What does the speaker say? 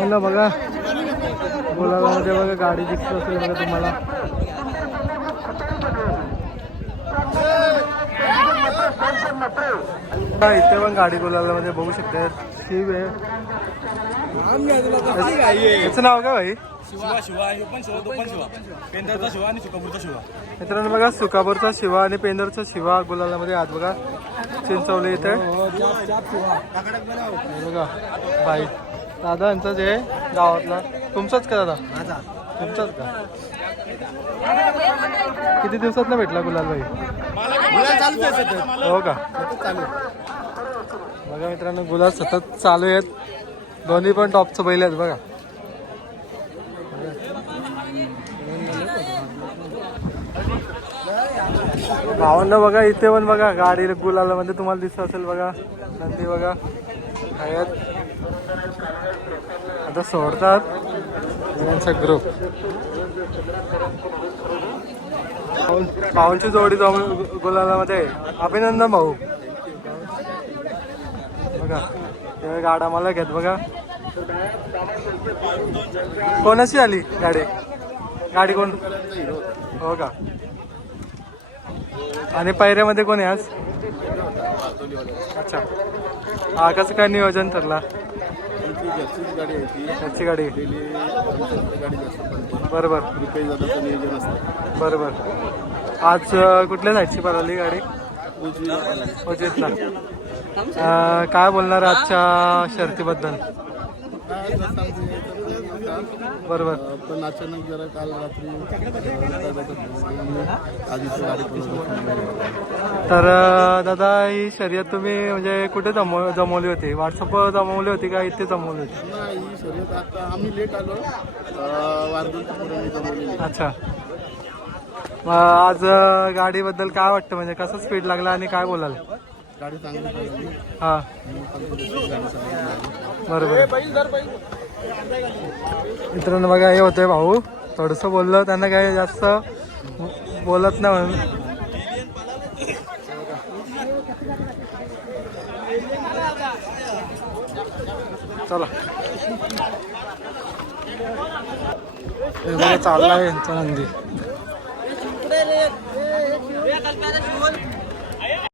भावना बघा बोलामध्ये बघा गाडी दिसत असेल बघा तुम्हाला. इथे पण गाडी बोलायला म्हणजे बघू शकता. शिव आहे. याचं नाव काय भाई? मित्रांनो बघा सुकापूरचा शिवा आणि पेंदरचा शिवा गुलालामध्ये आज बघा चिंचवली इथे बघा भाई दादा यांचं जे गावातला. तुमचाच का दादा? तुमचाच का? किती दिवसात ना भेटला गुलाल भाई? हो का? बघा मित्रांनो गुलाल सतत चालू आहेत. दोन्ही पण टॉपचं बैल आहेत बघा. भावांना बघा इथे पण बघा गाडी गुलाला मध्ये तुम्हाला दिसत असेल बघा. नंदी बघा आहेत आता सोडतात त्यांचा ग्रुप. भाऊंची जोडी गुलाला मध्ये अभिनंदन भाऊ बघा. ते गाडा मला घेत बघा. कोणाची आली गाडी? गाडी कोण? हो का? आणि पायऱ्यामध्ये कोण आहे आज? अच्छा हा कसं काय नियोजन ठरला? घरची गाडी बरोबर बरोबर. आज कुठल्या साईडची पळाली गाडी? उजवीतला. काय बोलणार आजच्या शर्तीबद्दल? बरोबर. पण अचानक जरा काल रात्री तर दादा ही शर्यत तुम्ही म्हणजे कुठे जमवली होती? व्हॉट्सअपवर जमवली होती का इथे जमवली होती? नाही ही शर्यत आता आम्ही लेट आलो जमवली. अच्छा आज गाडीबद्दल काय वाटतं म्हणजे कसं स्पीड लागला आणि काय बोलाल? गाडी चांगली. हा बरोबर. मित्रांनो बघा हे होते भाऊ थोडस बोललं त्यांना काय जास्त बोलत नाही म्हणून. चला हे बघा चालला आहे यांचा नंदी.